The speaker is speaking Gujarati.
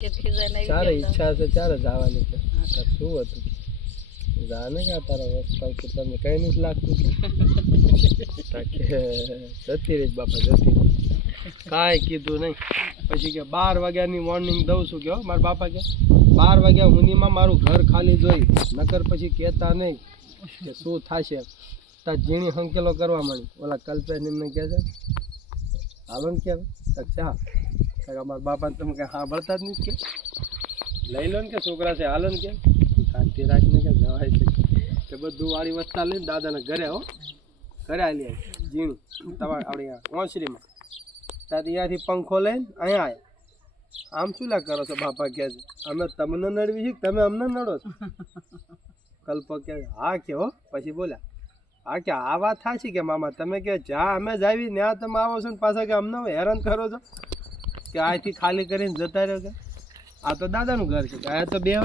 ચારે ઈચ્છા છે ચારે જવાની છે શું હતું જાને કે તારા વસ્તુ કે તમને કઈ નથી લાગતું કે જતી રહી બાપા જતી રહી કાંઈ કીધું નહીં પછી કે 12 વાગ્યાની મોર્નિંગ દઉં છું કે મારા બાપા કે 12 વાગ્યા સુધીમાં મારું ઘર ખાલી જોઈ નકર પછી કહેતા નહીં કે શું થશે તાર ઝીણી હંકેલો કરવા માંડી ઓલા કલ્પેશ એમને કહે છે હાલો ને કે ચા અમારા બાપાને તમે કંઈ સાંભળતા જ નથી કે લઈ લો ને કે છોકરા છે હાલો ને કે શાંતિ રાખીને કે જવાય છે કે બધું વાળી વસ્તા લઈને દાદાને ઘરે હો ઘરે આલી આવી ઝીણી તમારે આપણે ઓસરીમાં ત્યાંથી અહીંયાથી પંખો લઈને અહીંયા આવ્યા આમ શું લા કરો છો બાપા કહે છે અમે તમને નડવી છીએ તમે અમને નડો છો કલ્પો કે હા કે હો પછી બોલ્યા હા કે આ વાત થાય છે કે મામા તમે કે જ્યાં અમે જ આવી ત્યાં તમે આવો છો ને પાછા કે અમને હેરાન કરો છો કે અહીંથી ખાલી કરીને જતા રહ્યો કે આ તો દાદાનું ઘર છે આ તો બે